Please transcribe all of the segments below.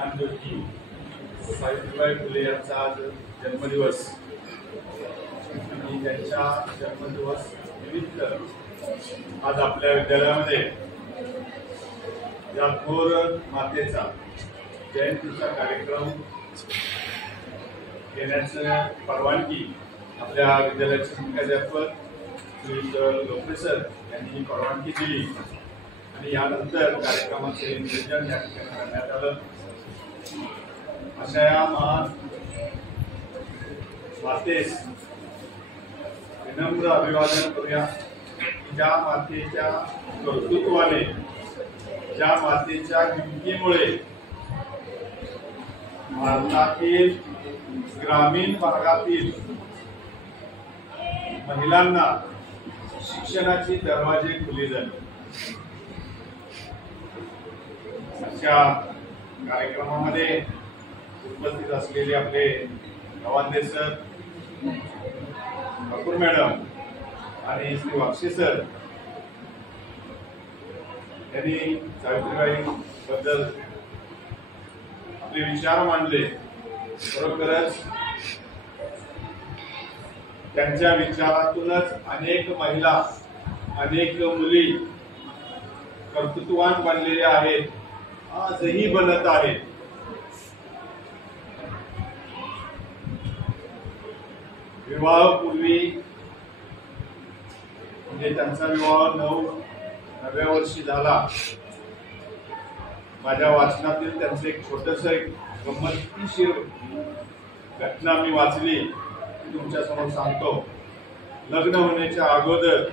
ज्ञानज्योती सावित्रीबाई फुले यांचा आज जन्मदिवस आणि त्यांच्या जन्मदिवस निमित्त आज आपल्या विद्यालयामध्ये या थोर मातेचा जयंतीचा कार्यक्रम घेण्याची परवानगी आपल्या विद्यालयाचे मुख्याध्यापक श्री लोकरे सर यांनी परवानगी दिली आणि यानंतर कार्यक्रमाचे नियोजन या ठिकाणी करण्यात आलं। अशा या महान मातेस विनम्र अभिवादन करूया। ज्या मातेच्या कर्तृत्वाने, ज्या मातेच्या हिमतीमुळे भारतातील ग्रामीण भागातील महिलांना शिक्षणाचे दरवाजे खुले झाले। अशा कार्यक्रमामध्ये उपस्थित असलेले आपले गवांदे सर, ठाकूर मॅडम आणि श्री वाक्षे सर यांनी सावित्रीबाई बद्दल आपले विचार मांडले। खरोखरच त्यांच्या विचारातूनच अनेक महिला, अनेक मुली कर्तृत्ववान बनलेल्या आहेत, आजही बनत आहेत। विवाहापूर्वी म्हणजे त्यांचा विवाह 9व्या वर्षी झाला। माझ्या वाचनातील त्यांचं एक छोटस गंमतशीर घटना मी वाचली, तुमच्या समोर सांगतो। लग्न होण्याच्या अगोदर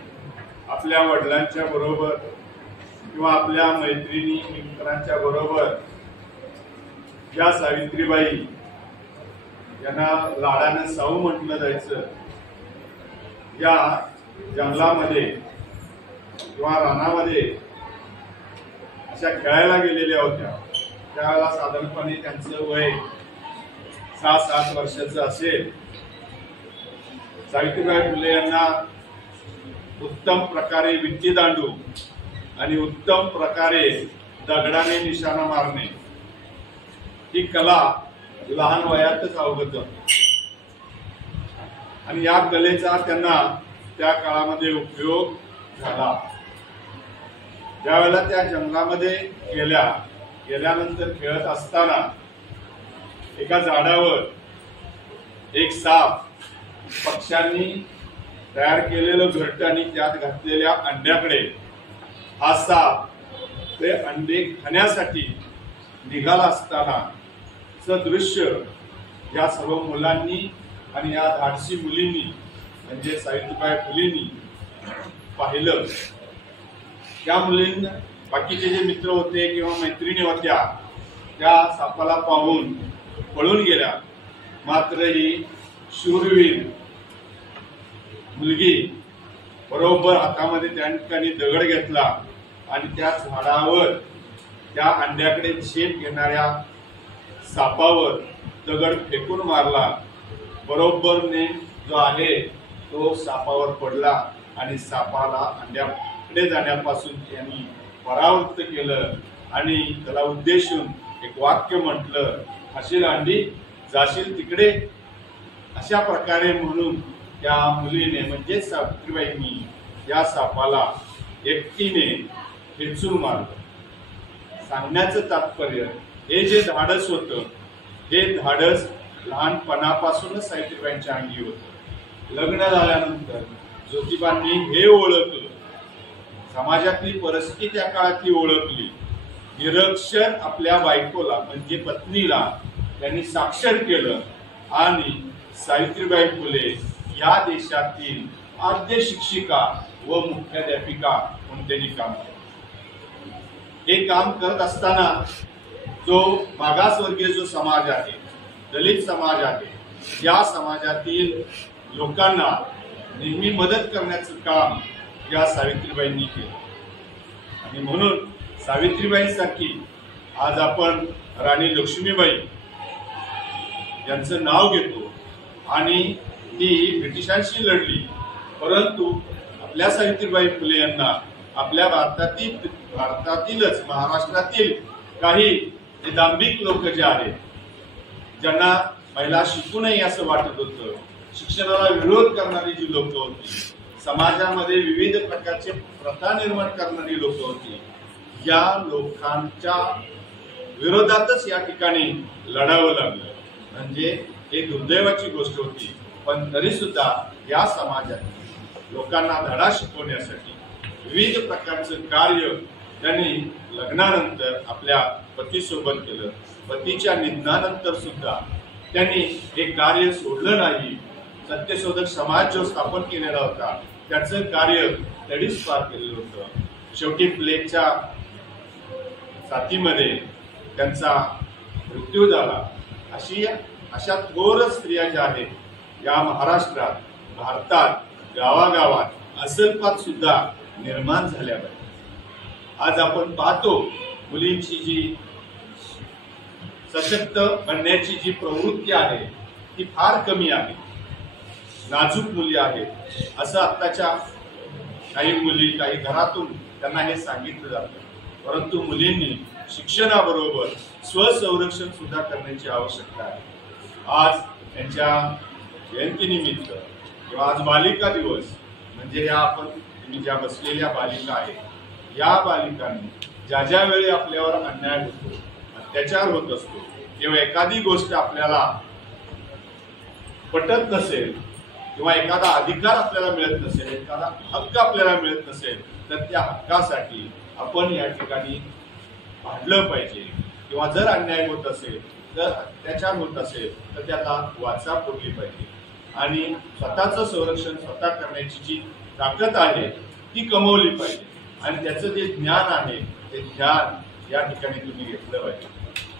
आपल्या वडिलांच्या बरोबर किंवा आपल्या मैत्रिणी मित्रांच्या बरोबर या सावित्रीबाई यांना लाडाने साऊ म्हटलं जायचं, या जंगलामध्ये किंवा रानामध्ये अशा खेळायला गेलेल्या होत्या। त्यावेळेला साधारणपणे त्यांचं वय 6-7 वर्षाचं असेल। सावित्रीबाई फुले यांना उत्तम प्रकारे विट्टी दांडू आणि उत्तम प्रकारे दगडाने निशाणा मारणे ही कला लहान वयातच अवगत झाली आणि या कलेचा त्यांना त्या काळामध्ये उपयोग झाला। ज्यावेळेला त्या जंगलामध्ये गेल्यानंतर खेळत असताना एका झाडावर एक साप पक्ष्यांनी तयार केलेलं घरट आणि त्यात घातलेल्या अंड्याकडे हा साप ते अंडे खाण्यासाठी निघाला असताना दृश्य या सर्व मुलांनी आणि या धाडसी मुलींनी म्हणजे सावित्रीबाई फुलेंनी पाहिलं। त्या मुलींना बाकीचे जे मित्र होते किंवा मैत्रिणी होत्या त्या सापाला पाहून पळून गेल्या, मात्र ही शूरवीर मुलगी बरोबर हातामध्ये त्या ठिकाणी दगड घेतला आणि त्या झाडावर त्या अंड्याकडे झेप घेणाऱ्या सापावर दगड फेकून मारला। बरोबर ने जो आहे तो सापावर पडला आणि सापाला अंड्याकडे जाण्यापासून त्यांनी परावृत्त केलं आणि त्याला उद्देशून एक वाक्य म्हटलं, खाशील अंडी जाशील तिकडे। अशा प्रकारे म्हणून त्या मुलीने म्हणजे सावित्रीबाईंनी या सापाला एकटीने खेचून मारलं। सांगण्याचं तात्पर्य हे जे धाडस होतं, हे धाडस लहानपणापासूनच सावित्रीबाईंच्या अंगी होतं। लग्न झाल्यानंतर ज्योतिबांनी हे ओळखलं, समाजातली परिस्थिती त्या काळातली ओळखली, निरक्षर आपल्या बायकोला म्हणजे पत्नीला त्यांनी साक्षर केलं आणि सावित्रीबाई फुले या देशातील आद्य शिक्षिका व मुख्याध्यापिका म्हणून त्यांनी काम केलं। हे काम करत असताना जो मागासवर्गीय जो समाज आहे, दलित समाज आहे, या समाजातील लोकांना नेहमी मदत करण्याचं काम या सावित्रीबाईंनी केलं आणि म्हणून सावित्रीबाईंसारखी आज आपण राणी लक्ष्मीबाई यांचं नाव घेतो आणि ती ब्रिटिशांशी लढली, परंतु आपल्या सावित्रीबाई फुले यांना आपल्या भारतातीलच महाराष्ट्रातील काही हे दांभिक लोक जे आहेत, ज्यांना महिला शिकू नये असं वाटत होतं, शिक्षणाला विरोध करणारी जी लोक होती, समाजामध्ये विविध प्रकारचे प्रथा निर्माण करणारी लोक होती, या लोकांच्या विरोधातच या ठिकाणी लढावं लागलं. म्हणजे हे दुर्दैवाची गोष्ट होती. पण तरी सुद्धा या समाजात लोकांना धडा शिकवण्यासाठी विविध प्रकारचं कार्य त्यांनी लग्नानंतर आपल्या पतीसोबत केलं. पतीच्या निधनानंतर सुद्धा त्यांनी हे कार्य सोडलं नाही. सत्यशोधक समाज जो स्थापन केलेला होता त्याचं कार्य तडीस पार केलेलं होतं. शेवटी प्लेगच्या साथीमध्ये त्यांचा मृत्यू झाला. अशा थोर स्त्रिया ज्या आहेत या महाराष्ट्रात, भारतात, गावागावात, असलपात सुद्धा निर्माण झाल्या पाहिजे. आज आपण पाहतो मुलींची जी सशक्त बनण्याची जी प्रवृत्ती आहे ती फार कमी आहे. नाजूक मुली आहेत असं आत्ताच्या काही मुली, काही घरातून त्यांना हे सांगितलं जातं. परंतु मुलींनी शिक्षणाबरोबर स्वसंरक्षण सुद्धा करण्याची आवश्यकता आहे. आज त्यांच्या जयंतीनिमित्त किंवा आज बालिका दिवस म्हणजे या आपण तुम्ही ज्या बसलेल्या बालिका आहेत, या बालिकांनी ज्या ज्या वेळी आपल्यावर अन्याय होतो, अत्याचार होत असतो, किंवा एखादी गोष्ट आपल्याला पटत नसेल किंवा एखादा अधिकार आपल्याला मिळत नसेल, एखादा हक्क आपल्याला मिळत नसेल, तर त्या हक्कासाठी आपण या ठिकाणी भांडलं पाहिजे. किंवा जर अन्याय होत असेल, जर अत्याचार होत असेल तर त्याला वाचा फोडली पाहिजे. आणि स्वतःचं संरक्षण स्वतः करण्याची जी ताकद आहे ती कमवली पाहिजे. आणि त्याचं जे ज्ञान आहे ते ज्ञान या ठिकाणी तुम्ही घेतलं पाहिजे.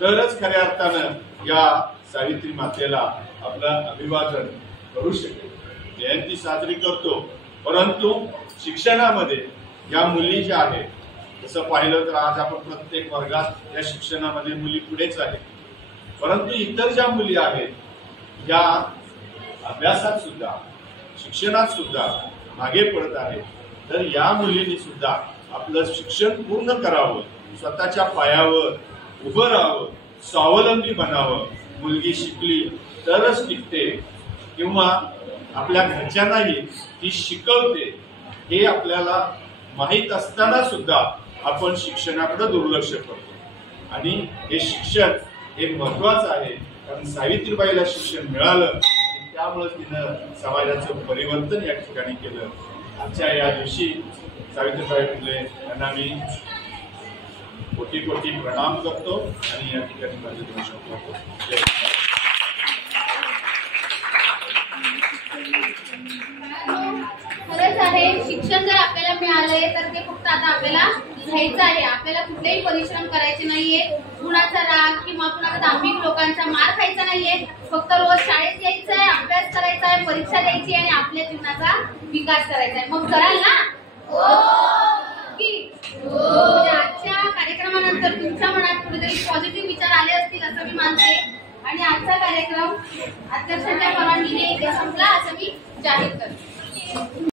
तरच खऱ्या अर्थानं या सावित्री मातेला आपलं अभिवादन करू शकेल. जयंती साजरी करतो, परंतु शिक्षणामध्ये या मुली ज्या आहेत, तसं पाहिलं तर आज आपण प्रत्येक वर्गात या शिक्षणामध्ये मुली पुढेच आहेत. परंतु इतर ज्या मुली आहेत या अभ्यासात सुद्धा, शिक्षणात सुद्धा मागे पडत आहेत. तर या मुलींनी सुद्धा आपलं शिक्षण पूर्ण करावं, स्वतःच्या पायावर उभं राहावं, स्वावलंबी बनावं. मुलगी शिकली तरच टिकते किंवा आपल्या घरच्यांनाही ती शिकवते हे आपल्याला माहीत असताना सुद्धा आपण शिक्षणाकडे दुर्लक्ष करतो. आणि हे शिक्षण हे महत्वाचं आहे. कारण सावित्रीबाईला शिक्षण मिळालं आणि त्यामुळे तिनं समाजाचं परिवर्तन या ठिकाणी केलं. आजच्या या दिवशी सावित्रीबाई फुले यांना मी कोटी कोटी प्रणाम करतो आणि या ठिकाणी माझे दोन शब्द करतो. खरंच आहे, शिक्षण जर आपल्याला मिळालंय तर ते फक्त आता आपल्याला घ्यायचं आहे. आपल्याला कुठलेही परिश्रम करायचे नाहीये, कुणाचा राग किंवा कुणाचा दांभिक लोकांचा मार खायचा नाहीये. फक्त रोज शाळेत यायचं आहे, अभ्यास करायचा आहे, परीक्षा द्यायची आहे आणि आपल्या जीवनाचा विकास करायचा आहे. मग कराल ना? आजच्या कार्यक्रमानंतर तुमच्या मनात कुठेतरी पॉझिटिव्ह विचार आले असतील असं मी मानते. आणि आजचा कार्यक्रम अध्यक्षांच्या परवानगीने इथे संपला असं मी जाहीर